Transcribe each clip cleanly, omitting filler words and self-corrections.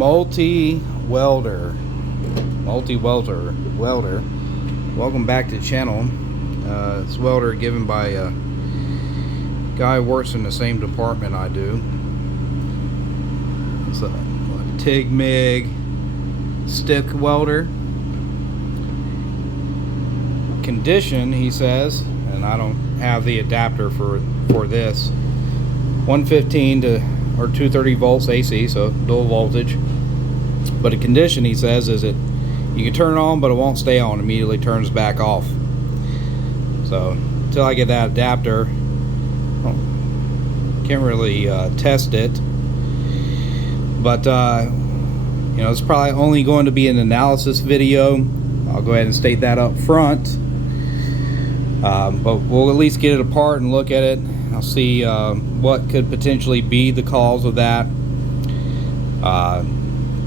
Multi-welder. Welcome back to the channel. It's welder given by a guy who works in the same department I do. It's a TIG MIG stick welder. Condition, he says, and I don't have the adapter for this, 115 to or 230 volts AC, so dual voltage. But a condition, he says, is it you can turn it on, but it won't stay on. Immediately turns back off. So until I get that adapter, can't really test it. But you know, it's probably only going to be an analysis video. I'll go ahead and state that up front. But we'll at least get it apart and look at it. I'll see what could potentially be the cause of that.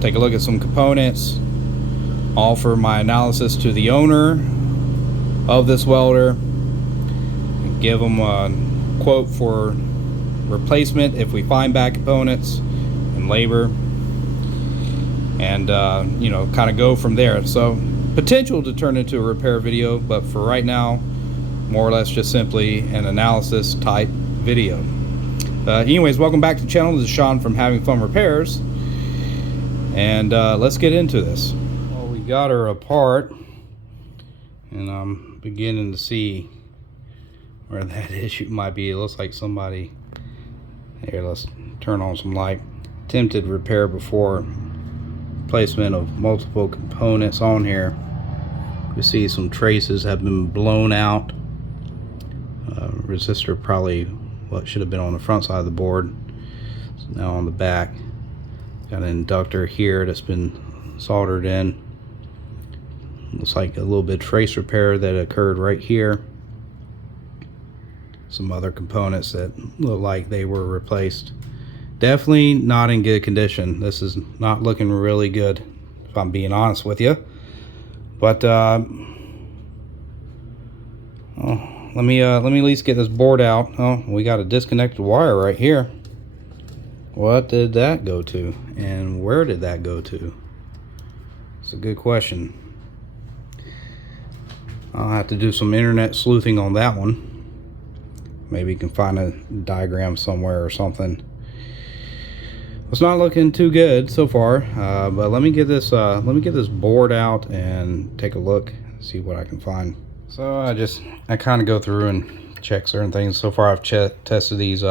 Take a look at some components. Offer my analysis to the owner of this welder. Give them a quote for replacement if we find bad components and labor. And you know, kind of go from there. So potential to turn into a repair video, but for right now, more or less just simply an analysis type video. Anyways, welcome back to the channel. This is Sean from Having Fun Repairs, and let's get into this. Well, we got her apart, and I'm beginning to see where that issue might be. It looks like somebody here. Let's turn on some light. Attempted repair before placement of multiple components on here. You see some traces have been blown out. Resistor probably what should have been on the front side of the board. It's now on the back. Got an inductor here that's been soldered in. Looks like a little bit of trace repair that occurred right here. Some other components that look like they were replaced. Definitely not in good condition. This is not looking really good, if I'm being honest with you. But let me at least get this board out. Oh, we got a disconnected wire right here. What did that go to, and where did that go to? It's a good question. I'll have to do some internet sleuthing on that one. Maybe you can find a diagram somewhere or something. It's not looking too good so far, but let me get this board out and take a look, see what I can find. So I kind of go through and check certain things. So far I've tested these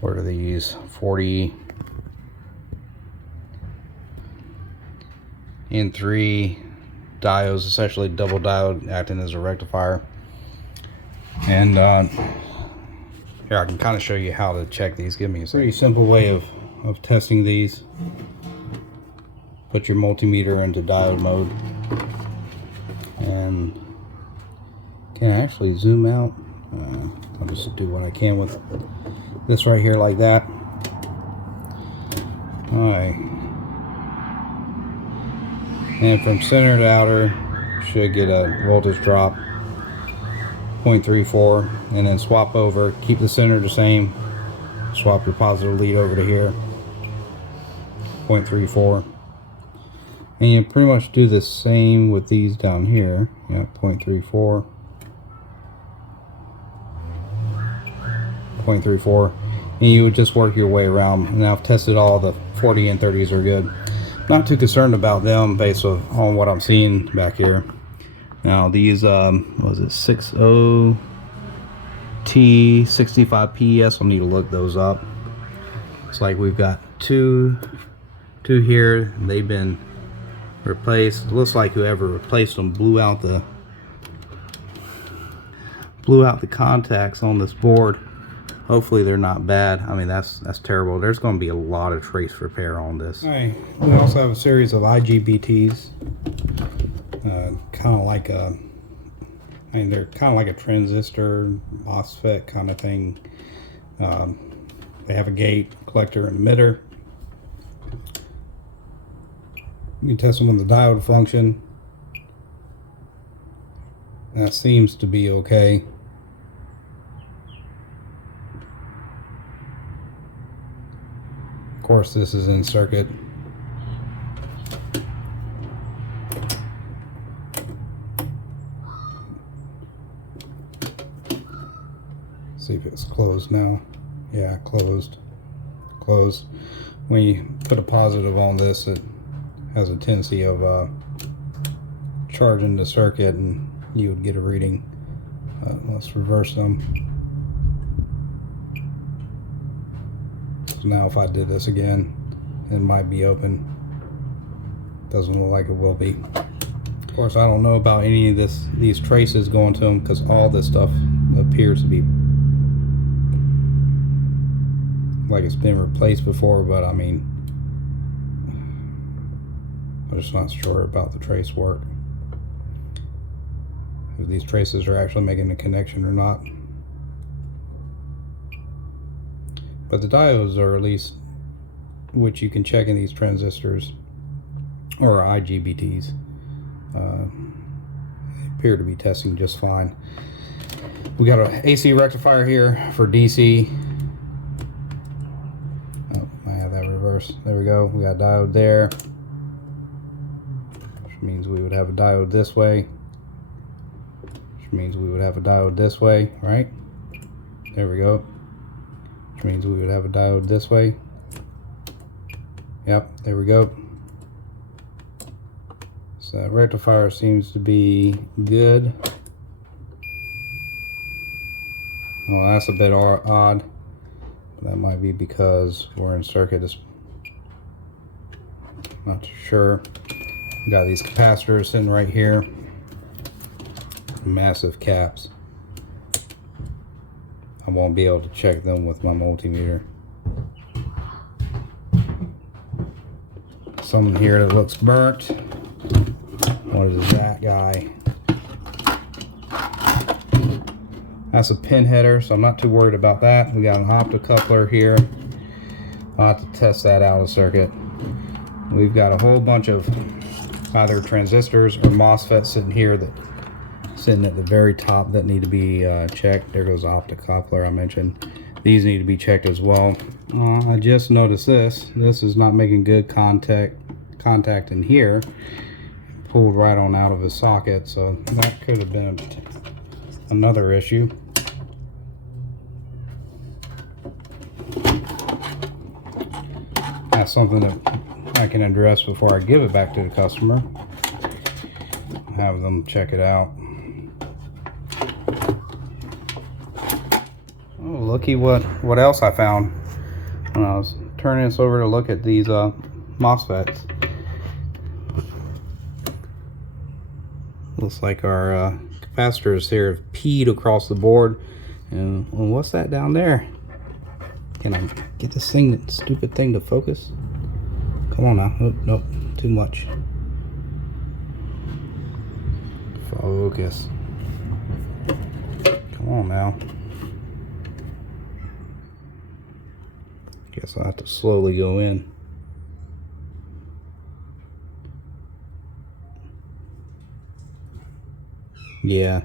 what are these, 40 N3 diodes, essentially double diode acting as a rectifier. And here I can kind of show you how to check these. Give me a pretty simple way of testing these. Put your multimeter into diode mode, and can actually zoom out. I'll just do what I can with this right here, like that. Alright, and from center to outer should get a voltage drop 0.34, and then swap over, keep the center the same, swap your positive lead over to here, 0.34, and you pretty much do the same with these down here. Yeah, 0.34, 0.34, and you would just work your way around. And I've tested all the 40 and 30s are good. Not too concerned about them based on what I'm seeing back here. Now these what was it, 60T65PS, I'll need to look those up. It's like we've got two here, and they've been replaced. It looks like whoever replaced them blew out the contacts on this board. Hopefully they're not bad. I mean, that's terrible. There's going to be a lot of trace repair on this. All right, we also have a series of IGBTs, kind of like a, I mean, they're kind of like a transistor MOSFET kind of thing. They have a gate, collector, and emitter. You can test them on the diode function. That seems to be okay. Of course, this is in circuit. see if it's closed now. Yeah, closed. When you put a positive on this, it has a tendency of charging the circuit, and you would get a reading. Let's reverse them. So now if I did this again, it might be open. Doesn't look like it will be. Of course, I don't know about any of these traces going to them, because all this stuff appears to be like it's been replaced before, but I mean, I'm just not sure about the trace work, if these traces are actually making a connection or not. But the diodes are, at least, which you can check in these transistors or IGBTs, appear to be testing just fine. We got an AC rectifier here for DC. Oh, I have that reversed. There we go. We got a diode there, which means we would have a diode this way, which means we would have a diode this way, right? There we go. Which means we would have a diode this way. Yep, there we go. So that rectifier seems to be good. Oh, that's a bit odd. That might be because we're in circuit. Not sure. We got these capacitors sitting right here. Massive caps. I won't be able to check them with my multimeter. Something here that looks burnt. What is that guy? That's a pin header, so I'm not too worried about that. We got an optocoupler here. I'll have to test that out of circuit. We've got a whole bunch of either transistors or MOSFETs sitting here, that sitting at the very top, that need to be checked. There goes the optocoupler I mentioned. These need to be checked as well. I just noticed this. This is not making good contact in here. Pulled right on out of his socket, so that could have been another issue. That's something that I can address before I give it back to the customer. Have them check it out. Oh, looky what else I found when I was turning this over to look at these MOSFETs. Looks like our capacitors here have peed across the board. And well, what's that down there? Can I get this stupid thing to focus? Come on now. Oh, nope, too much. Focus. Come on now. Guess I'll have to slowly go in. Yeah,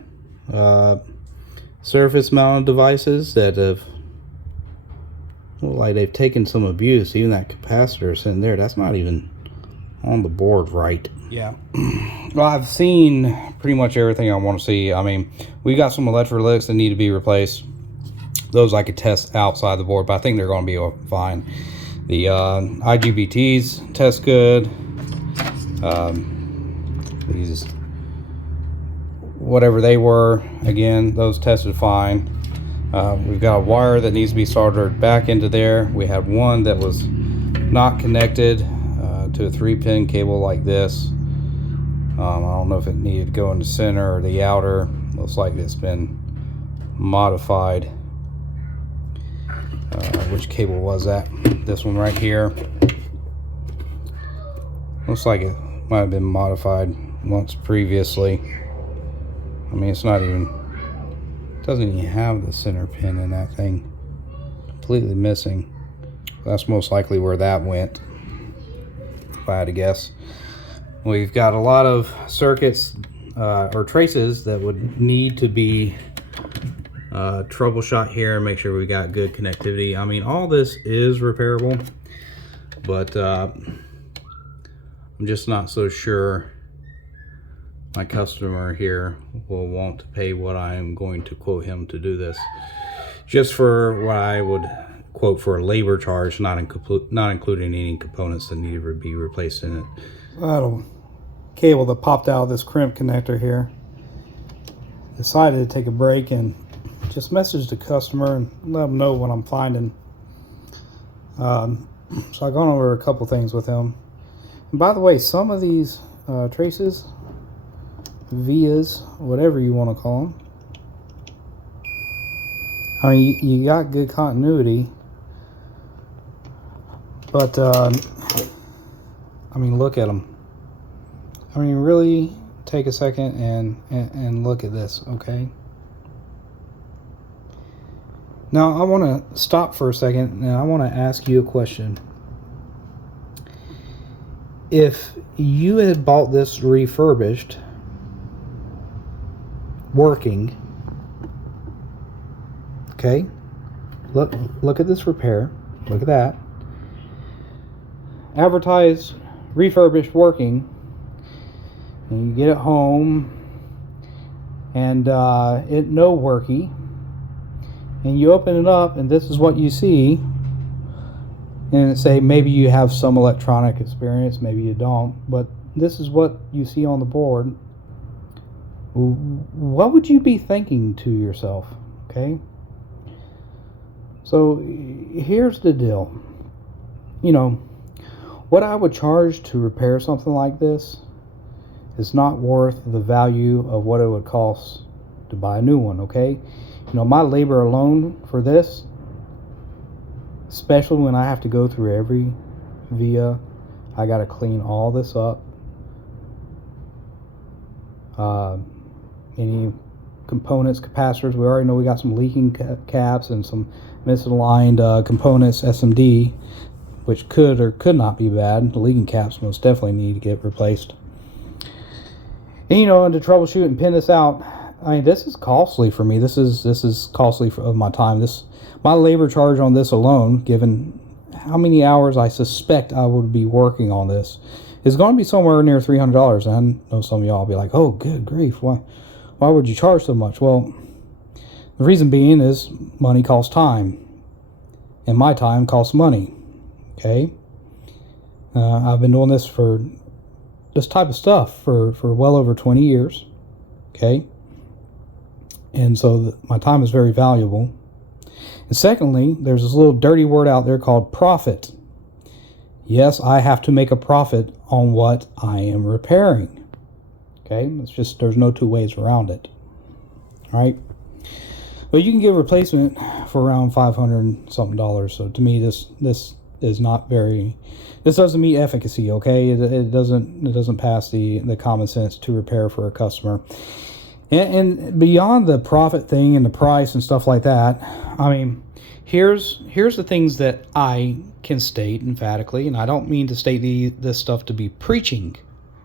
surface mounted devices that have, well, like they've taken some abuse. Even that capacitor sitting there, that's not even on the board right. Yeah. Well, I've seen pretty much everything I want to see. I mean, we got some electrolytics that need to be replaced. Those I could test outside the board, but I think they're going to be fine. The IGBTs test good. These, whatever they were, again, those tested fine. We've got a wire that needs to be soldered back into there. We had one that was not connected to a 3-pin cable like this. I don't know if it needed to go in the center or the outer. Looks like it's been modified. Which cable was that? This one right here. Looks like it might have been modified once previously. I mean, it's not even, it doesn't even have the center pin in that thing. Completely missing. That's most likely where that went, if I had to guess. We've got a lot of circuits or traces that would need to be troubleshot here and make sure we got good connectivity. I mean, all this is repairable, but I'm just not so sure my customer here will want to pay what I am going to quote him to do this, just for what I would quote for a labor charge, not including any components that need to be replaced in it. That cable that popped out of this crimp connector here. Decided to take a break and just message the customer and let them know what I'm finding. So I've gone over a couple things with him. And by the way, some of these traces, vias, whatever you want to call them, I mean, you got good continuity, but I mean, look at them. I mean, really take a second and look at this, okay? Now, I want to stop for a second and I want to ask you a question. If you had bought this refurbished, working, okay, look at this repair, look at that, advertised, refurbished, working, and you get it home and it no worky, and you open it up and this is what you see, and it say maybe you have some electronic experience, maybe you don't, but this is what you see on the board. What would you be thinking to yourself? Okay, so here's the deal. You know, what I would charge to repair something like this is not worth the value of what it would cost to buy a new one, okay? You know, my labor alone for this, especially when I have to go through every via, I got to clean all this up. Any components, capacitors, we already know we got some leaking caps and some misaligned components, SMD, which could or could not be bad. The leaking caps most definitely need to get replaced. And, you know, and to troubleshoot and pin this out, I mean, this is costly for me. This is costly of my time. My labor charge on this alone, given how many hours I suspect I would be working on this, is going to be somewhere near $300. And I know some of y'all will be like, "Oh, good grief! Why would you charge so much?" Well, the reason being is money costs time, and my time costs money. Okay, I've been doing this for this type of stuff for well over 20 years. Okay, and so my time is very valuable. And secondly, there's this little dirty word out there called profit. Yes, I have to make a profit on what I am repairing. Okay, it's just, there's no two ways around it. All right, but you can get a replacement for around $500 something. So to me, this is not very, this doesn't meet efficacy. Okay, it doesn't pass the common sense to repair for a customer. And beyond the profit thing and the price and stuff like that, I mean, here's the things that I can state emphatically, and I don't mean to state this stuff to be preaching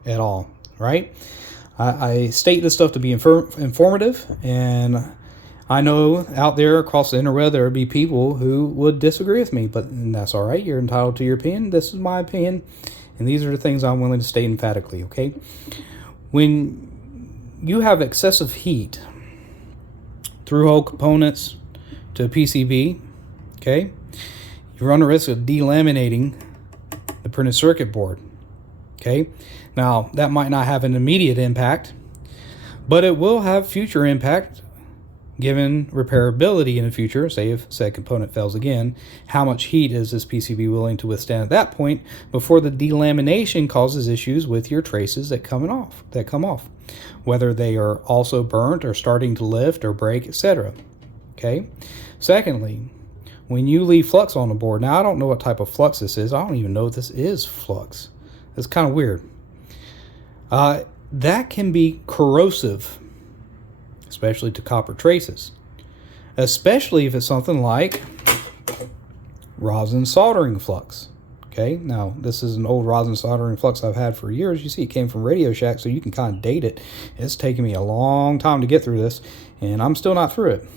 at all, right? I state this stuff to be informative, and I know out there across the interweb there would be people who would disagree with me, but that's all right. You're entitled to your opinion. This is my opinion, and these are the things I'm willing to state emphatically, okay? When you have excessive heat through hole components to a PCB, okay, you run the risk of delaminating the printed circuit board, okay? Now, that might not have an immediate impact, but it will have future impact given repairability in the future. Say if said component fails again, how much heat is this PCB willing to withstand at that point before the delamination causes issues with your traces that come off, whether they are also burnt or starting to lift or break, etc. Okay. Secondly, when you leave flux on the board, now I don't know what type of flux this is. I don't even know if this is flux. It's kind of weird. That can be corrosive, especially to copper traces, especially if it's something like rosin soldering flux. Okay, now this is an old rosin soldering flux I've had for years. You see, it came from Radio Shack, so you can kind of date it. It's taken me a long time to get through this, and I'm still not through it.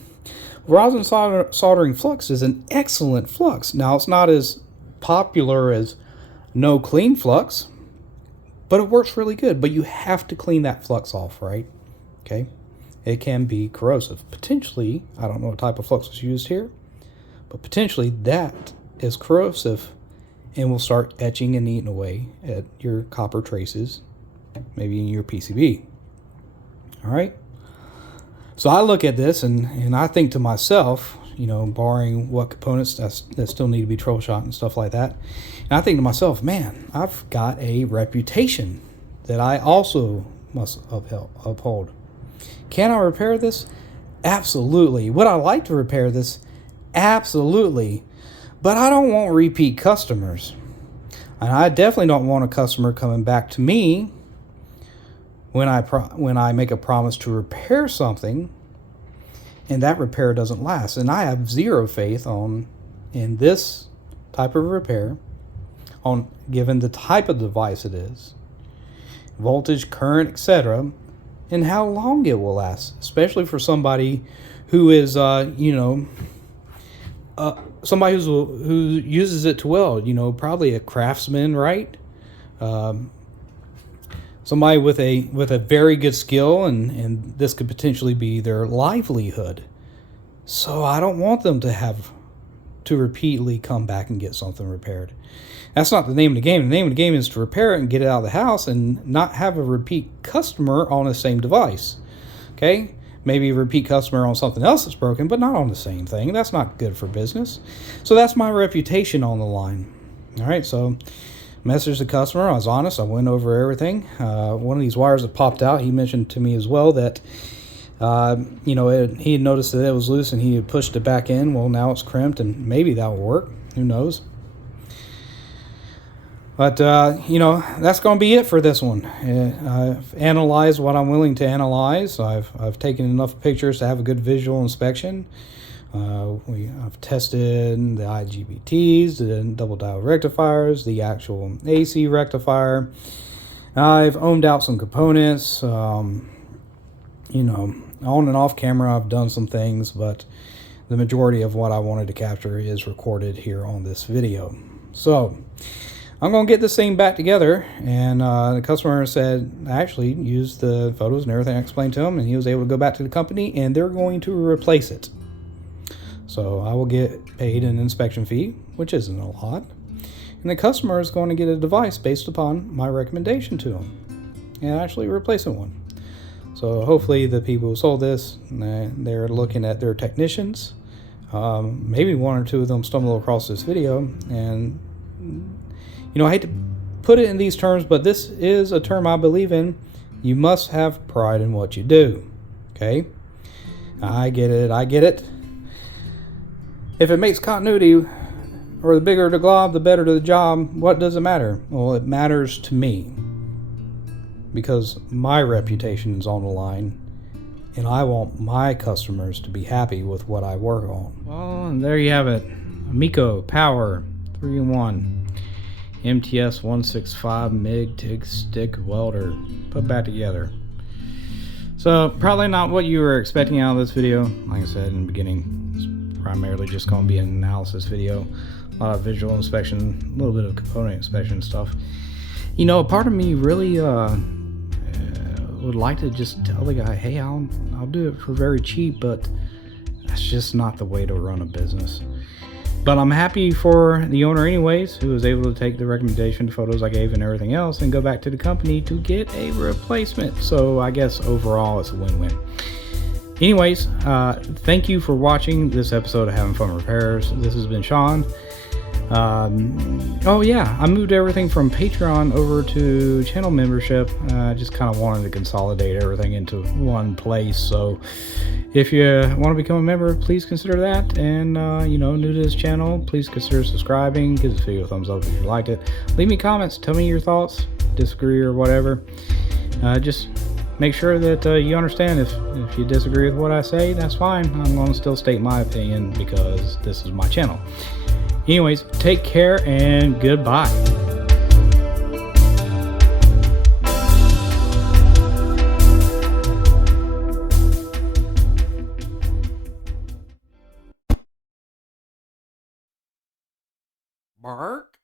Rosin soldering flux is an excellent flux. Now, it's not as popular as no clean flux, but it works really good. But you have to clean that flux off, right? Okay. It can be corrosive. Potentially, I don't know what type of flux was used here, but potentially that is corrosive and will start etching and eating away at your copper traces, maybe in your PCB. All right. So I look at this and I think to myself, you know, barring what components that still need to be troubleshot and stuff like that, and I think to myself, man, I've got a reputation that I also must uphold. Can I repair this? Absolutely. Would I like to repair this? Absolutely. But I don't want repeat customers. And I definitely don't want a customer coming back to me when I make a promise to repair something and that repair doesn't last. And I have zero faith in this type of repair, given the type of device it is, voltage, current, etc., and how long it will last, especially for somebody who is, somebody who uses it to weld, probably a craftsman, right? Somebody with a very good skill, and this could potentially be their livelihood. So I don't want them to repeatedly come back and get something repaired. That's not the name of the game. The name of the game is to repair it and get it out of the house and not have a repeat customer on the same device. Okay? Maybe a repeat customer on something else that's broken, but not on the same thing. That's not good for business. So that's my reputation on the line. All right, so message the customer. I was honest. I went over everything. One of these wires that popped out, he mentioned to me as well that he had noticed that it was loose and he had pushed it back in. Well, now it's crimped, and maybe that will work. Who knows? But, that's going to be it for this one. I've analyzed what I'm willing to analyze. I've taken enough pictures to have a good visual inspection. I've tested the IGBTs, the double diode rectifiers, the actual AC rectifier. I've ohmed out some components. On and off camera, I've done some things, but the majority of what I wanted to capture is recorded here on this video. So I'm going to get this thing back together, and the customer said, actually used the photos and everything I explained to him, and he was able to go back to the company, and they're going to replace it. So I will get paid an inspection fee, which isn't a lot, and the customer is going to get a device based upon my recommendation to him, and actually replacing one. So hopefully the people who sold this, they're looking at their technicians. Maybe one or two of them stumble across this video, and I hate to put it in these terms, but this is a term I believe in. You must have pride in what you do. Okay? I get it. If it makes continuity, or the bigger the glob, the better the job, what does it matter? Well, it matters to me, because my reputation is on the line, and I want my customers to be happy with what I work on. Well, and there you have it. Amico Power 3-in-1. MTS 165 MIG TIG stick welder put back together. So probably not what you were expecting out of this video. Like I said in the beginning, it's primarily just going to be an analysis video, a lot of visual inspection, a little bit of component inspection stuff. A part of me really would like to just tell the guy, hey, I'll do it for very cheap, but that's just not the way to run a business. But I'm happy for the owner anyways, who was able to take the recommendation, the photos I gave and everything else, and go back to the company to get a replacement. So I guess overall it's a win-win. Anyways, thank you for watching this episode of Having Fun Repairs. This has been Sean. Oh yeah, I moved everything from Patreon over to channel membership. I just kind of wanted to consolidate everything into one place. So if you want to become a member, please consider that. And new to this channel, please consider subscribing. Give this video a thumbs up if you liked it. Leave me comments, tell me your thoughts, disagree or whatever. Just make sure that you understand if you disagree with what I say, that's fine. I'm going to still state my opinion because this is my channel. Anyways, take care and goodbye. Bark.